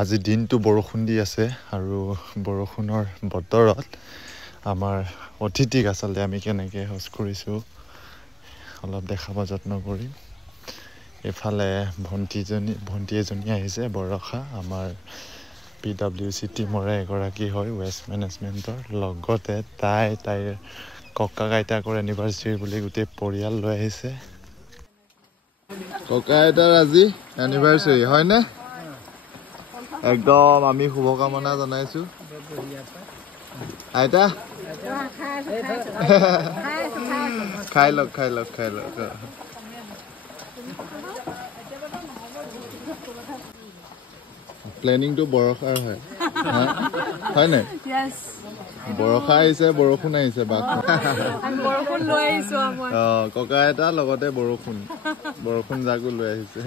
আজি দিনটো বৰষুণ দি আছে আৰু বৰষুণৰ বতৰত আমাৰ অতিথিক আচলতে আমি কেনেকৈ হোষ্ট কৰিছোঁ অলপ দেখাব যত্ন কৰিম। এফালে ভণ্টি এজনী আহিছে বৰষা, আমাৰ PWC টিমৰে এগৰাকী হয় ৱেষ্ট মেনেজমেণ্টৰ, লগতে তাইৰ ককা আইতাকৰ এনিভাৰ্চাৰী বুলি গোটেই পৰিয়াল লৈ আহিছে। ককা আইতাৰ আজি এনিভাৰ্চাৰী হয়নে? একদম আমি শুভকামনা জনাইছো। আইতা খাই লওক। প্লেনিংটো বৰষাৰ হয় নাই? বৰষা আহিছে, বৰষুণ আহিছে, ককা আইতা লগতে বৰষুণ জাকো লৈ আহিছে।